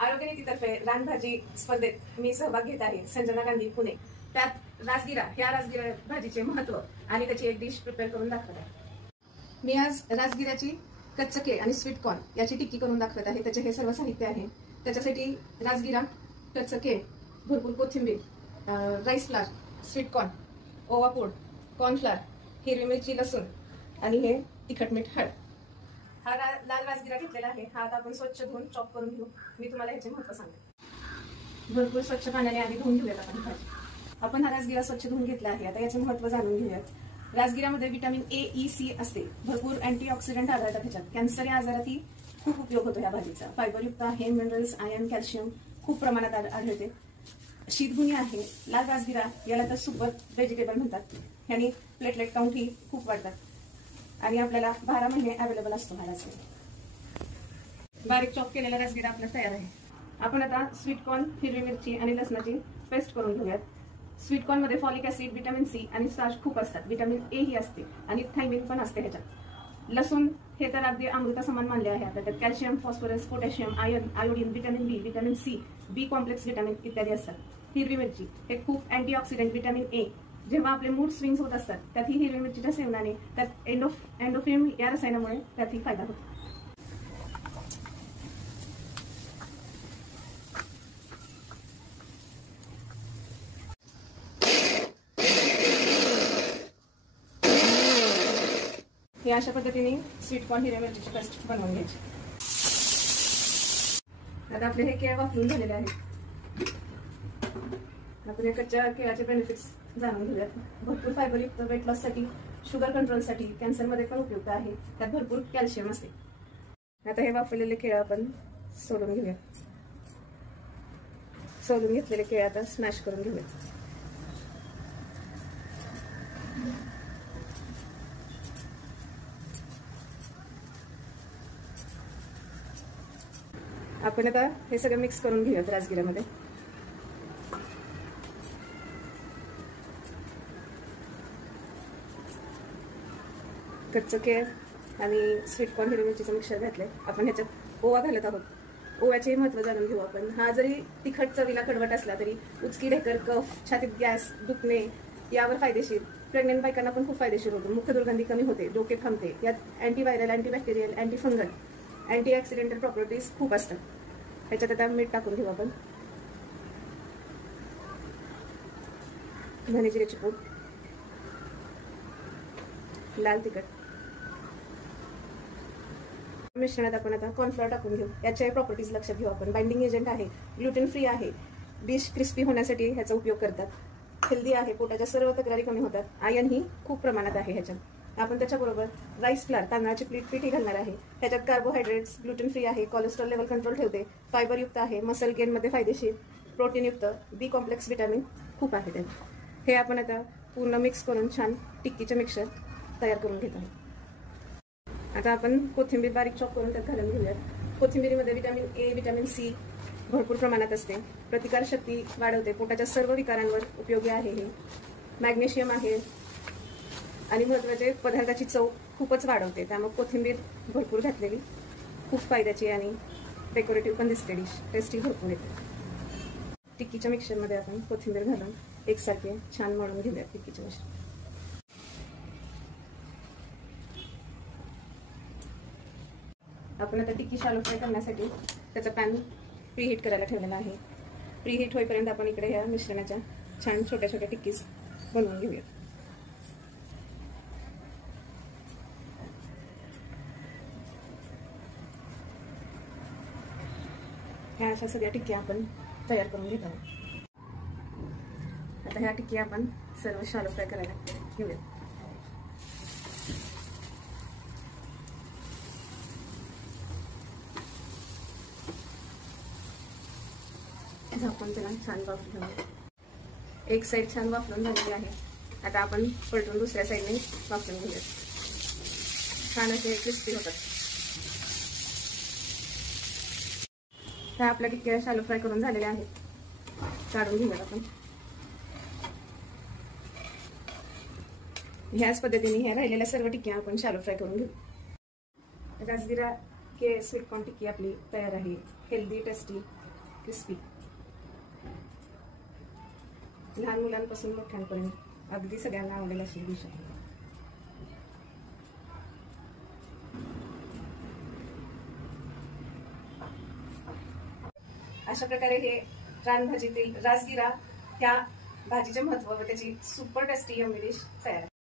आरोग्यनीतीतर्फे रानभाजी स्पर्धेत मी सहभाग घेत आहे, संजना गांधी, पुणे। त्यात राजगिरा, ह्या राजगिरा भाजीचे महत्व आणि त्याची एक डिश प्रिपेअर करून दाखवत आहे। मी आज राजगिराची कच्चके आणि स्वीट कॉर्न याची टिक्की करून दाखवत आहे। त्याचे हे सर्व साहित्य आहे। त्याच्यासाठी राजगिरा, कच्चके, भरपूर कोथिंबीर, राईस फ्लावर, स्वीट कॉर्न, ओवा पूड, कॉर्नफ्लावर, हिरवी मिरची, लसूण आणि हे तिखट मीठ, हळद। हा लाल राजगिरा घेतलेला आहे। हा आता आपण स्वच्छ धुवून चॉप करून घेऊ। मी तुम्हाला याचे महत्व सांगते। भरपूर स्वच्छ पाण्याने आधी धुवून घेऊयात आपण भाजी। आपण हा राजगिरा स्वच्छ धुवून घेतला आहे। आता याचे महत्व जाणून घेऊयात। राजगिरामध्ये विटामिन ए, ई, सी असते। भरपूर अँटीऑक्सिडंट आढळतात त्याच्यात। कॅन्सर या आजारातही खूप उपयोग होतो या भाजीचा। फायबरयुक्त आहे, मिनरल्स, आयर्न, कॅल्शियम खूप प्रमाणात आढळते। शीतगुणी आहे। लाल राजगिरा याला तर सुपर व्हेजिटेबल म्हणतात। ह्यानी प्लेटलेट काउंट ही खूप वाढतात आणि आपल्याला 12 महिने अवेलेबल असतो हा राजगिरा। बारीक चॉप केलेला राजगिरा आपला तयार आहे। आपण आता स्वीट कॉर्न, हिरवी मिरची आणि लसणाची पेस्ट करून घेऊयात। स्वीट कॉर्न मध्ये फॉलिक ऍसिड, व्हिटॅमिन सी आणि स्टार्च खूप असतात। व्हिटॅमिन ए ही असते आणि थायमिन पण असते ह्याच्यात। लसूण हे तर अगदी अमृता समान मानले आहे आपल्या। त्यात calcium, phosphorus, potassium, iron, iodine, vitamin B, vitamin C, B complex vitamin इत्यादी असतात। हिरवी मिरची हे खूप अँटीऑक्सिडंट, व्हिटॅमिन ए, जेव्हा आपले मूड स्विंग्स होत असतात त्यात ही हिरवी मिरचीच्या सेवनाने, त्यात एंडोफिन या रसायनामुळे त्यातही फायदा होतो। हे अशा पद्धतीने स्वीट कॉर्न, हिरव्या मिरचीची पेस्ट बनवून घ्यायची। आता आपले हे केळ वाफलून झालेले आहेत। आपण या कच्च्या केळाचे बेनिफिट्स जाणून घेऊयात। भरपूर फायबरयुक्त, वेट लॉस साठी, शुगर कंट्रोलसाठी, कॅन्सरमध्ये पण उपयुक्त आहे। त्यात भरपूर कॅल्शियम असते। आता हे वाफलेले केळ आपण सोलून घेऊया। सोलून घेतलेले केळ आता स्मॅश करून घेऊया। आपण आता हे सगळं मिक्स करून घेऊयात राजगिरामध्ये। कच्चं केळ आणि स्वीट कॉर्न, हिरवी मिरचीचं मिक्सर घातलंय। आपण ह्याच्यात ओवा घालत आहोत। ओव्याचे महत्व जाणून घेऊ आपण। हा जरी तिखट चवीला कडवट असला तरी उचकी, ढेकर, कफ, छातीत गॅस, दुखणे यावर फायदेशीर। प्रेग्नेंट बायकांना पण खूप फायदेशीर होतो। मुख दुर्गंधी कमी होते, डोके थांबते। यात अँटीव्हायरल, अँटीबॅक्टेरियल, अँटीफंगल, अँटीऑक्सिडेंटल प्रॉपर्टीज खूप असतात। ह्याच्यात आता मीठ टाकून घेऊ आपण। धने जिऱ्याची पूड, लाल तिखट। मिश्रणात आपण आता कॉर्नफ्लॉवर टाकून घेऊ। याच्या प्रॉपर्टीज लक्षात घेऊ आपण। बाइंडिंग एजंट आहे, ग्लुटेन फ्री आहे, डिश क्रिस्पी होण्यासाठी ह्याचा उपयोग करतात। हेल्दी आहे, पोटाच्या सर्व तक्रारी कमी होतात। आयर्न ही खूप प्रमाणात आहे ह्याच्यात। आपण त्याच्याबरोबर राईस फ्लावर, तांदळाची पीठही घालणार आहे। ह्याच्यात कार्बोहायड्रेट्स, ग्लुटेन फ्री आहे, कोलेस्ट्रॉल लेवल कंट्रोल ठेवते, फायबर युक्त आहे, मसल गेन मध्ये फायदेशीर, प्रोटीन युक्त, बी कॉम्प्लेक्स व्हिटॅमिन खूप आहे त्यात। हे आपण आता पूर्ण मिक्स करून छान टिक्कीचे मिक्सर तयार करून घेत आहोत। आता आपण कोथिंबीर बारीक चॉप करून त्यात घालून घेऊयात। कोथिंबीरीमध्ये व्हिटॅमिन ए, व्हिटॅमिन सी भरपूर प्रमाणात असते। प्रतिकारशक्ती वाढवते, पोटाच्या सर्व विकारांवर उपयोगी आहे हे। मॅग्नेशियम आहे आणि महत्त्वाचे पदार्थाची चव खूपच वाढवते। त्यामुळे कोथिंबीर भरपूर घातलेली खूप फायद्याची आणि डेकोरेटिव्ह पण दिसते डिश, टेस्टी भरपूर येते। टिक्कीच्या मिक्सरमध्ये आपण कोथिंबीर घालून एकसारखे छान मळून घेऊया टिक्कीचे मिश्रण। आपण आता टिक्की शालो फ्राय करण्यासाठी त्याचा पॅन प्रीहीट करायला ठेवलेला आहे। प्रीहीट होईपर्यंत आपण इकडे ह्या मिश्रणाच्या छान छोट्या छोट्या टिक्कीज बनवून घेऊया। ह्या अशा सगळ्या टिक्क्या आपण तयार करून घेत आहोत। आता ह्या टिक्क्या आपण सर्व शालो फ्राय करायला घेऊया। झाकून त्याला छान वाफवून घेऊया। एक साइड छान वाफवून झालेली आहे। आता आपण पलटून दुसऱ्या साइडने वाफवून घेऊया। छान असे क्रिस्पी होतात। ह्या आपल्या टिक्क्या शालो फ्राय करून झालेल्या आहेत। काढून घेऊया आपण। ह्याच पद्धतीने ह्या राहिलेल्या सर्व टिक्क्या आपण शालो फ्राय करून घेऊ। राजगिरा के स्वीट कॉर्न टिक्की आपली तयार आहे। Healthy, tasty crispy. लहान मुलांपासून मोठ्यांपर्यंत अगदी सगळ्यांना आवडेल अशी डिश आहे. अशा प्रकारे हे रानभाजीतील राजगिरा ह्या भाजीचे महत्व व त्याची सुपर टेस्टी यम्मी डिश तयार आहे.